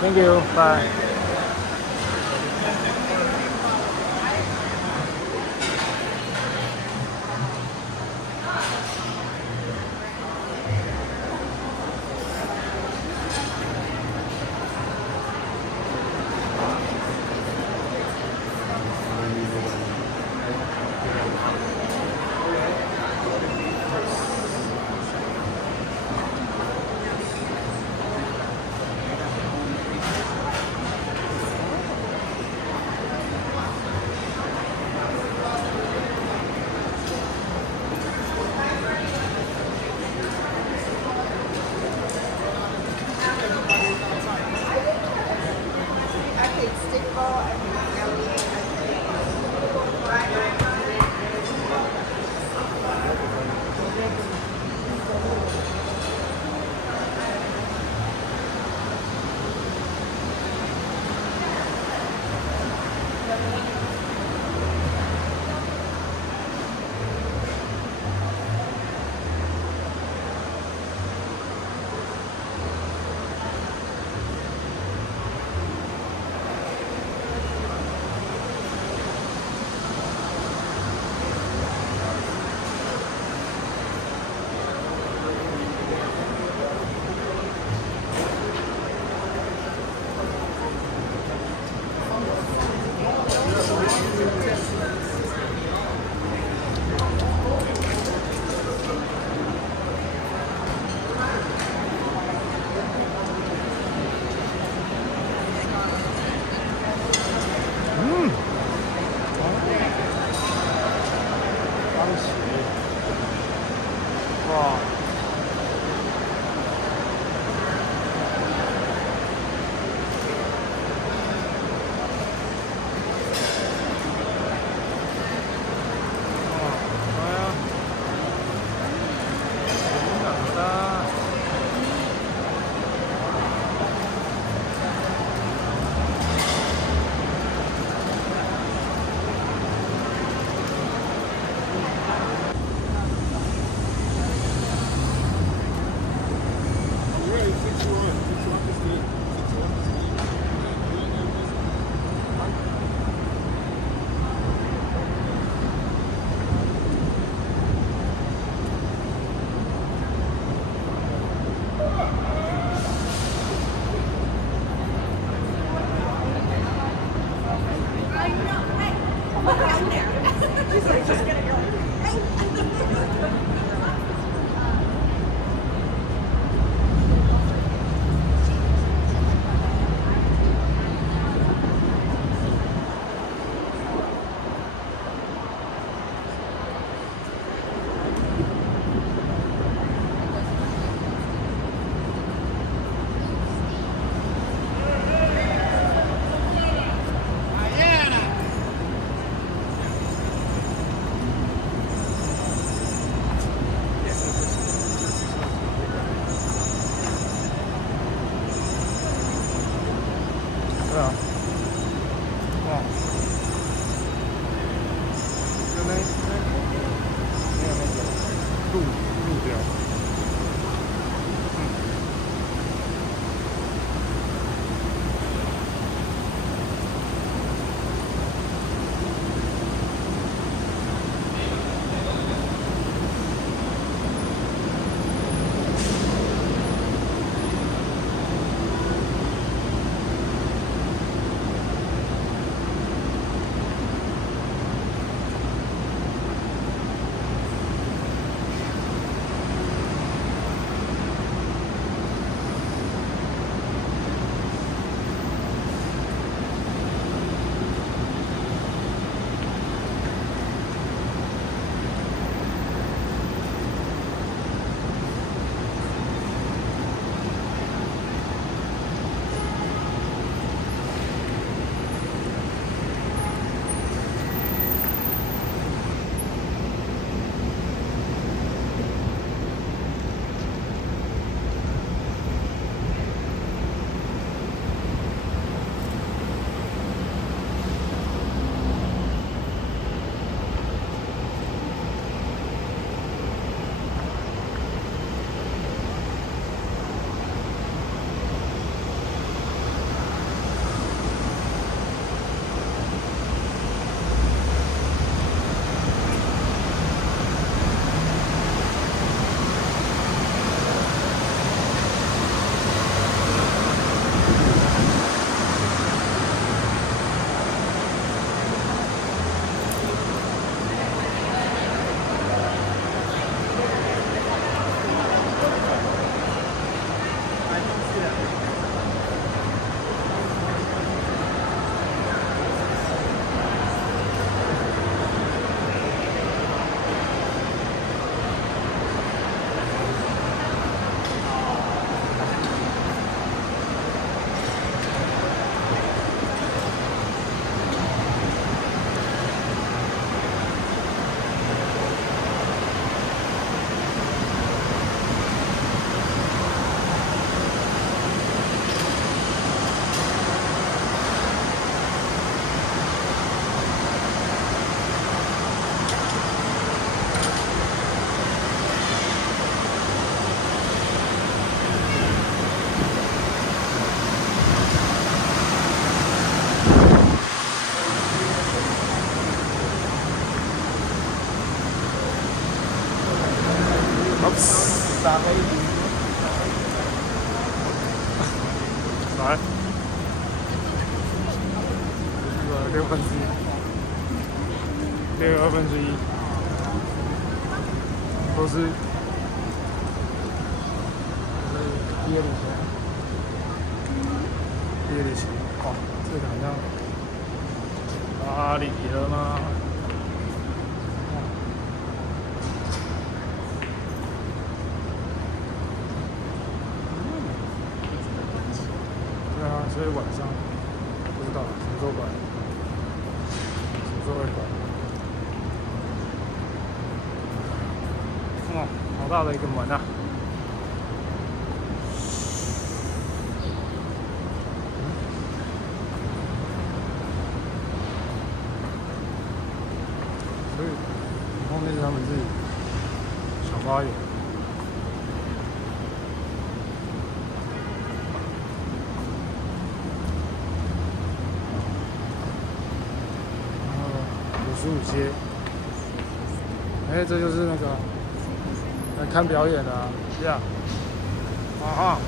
Thank you. Bye. 撒个一点。来，这个6分之一，6个2/2，都是毕业旅行，毕业旅行，哇，这个好像巴黎了吗？对啊，所以晚上不知道什么时候关，什么时候会关。哇，好大的一个门啊！所以后面是他们自己小花园。55街，哎，这就是那个来看表演的啊，呀，啊哈，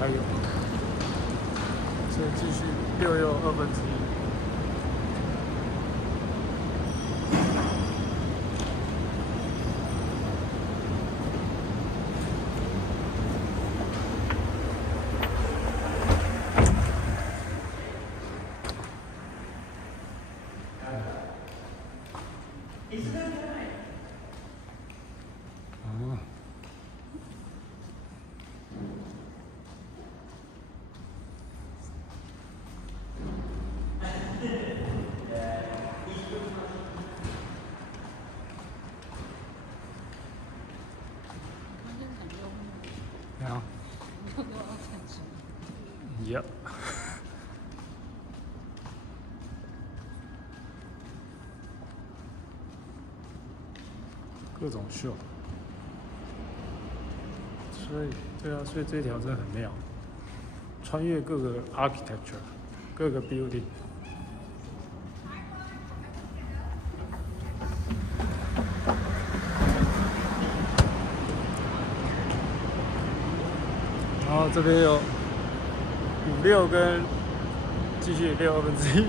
还有，这继续6又1/2。啊。Ja. Ja. 各种秀，所以对啊，所以这条真的很妙，穿越各个 architecture， 各个 building。然后这边有56跟继续61/2，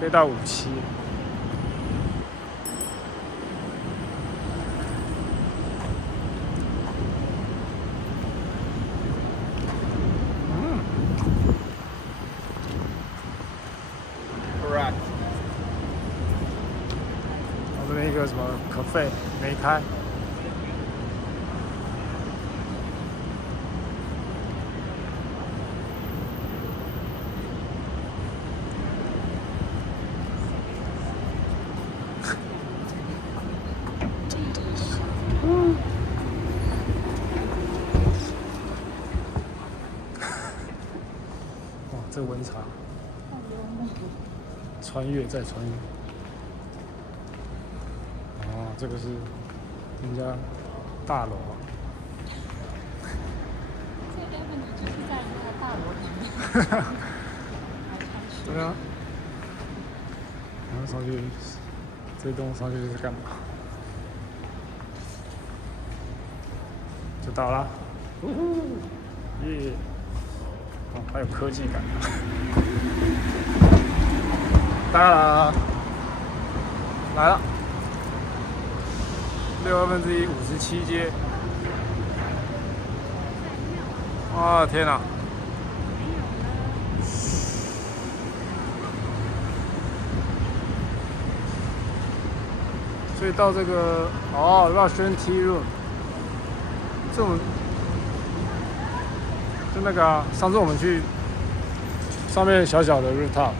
可以到57。Correct。然后这边一个什么 cafe 没开。哇，这温差，穿越再穿越。哦，这个是人家大楼啊。这根本就是在那个大楼里面。对啊。然后上去，这栋上去是干嘛？就到了，耶！哦，还有科技感。当然了，来了，61/2 57街。哇，天哪！所以到这个Russian Tea Room， 这种就那个啊，上次我们去上面小小的 rooftop。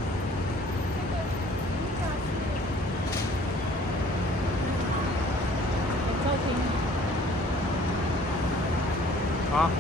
啊。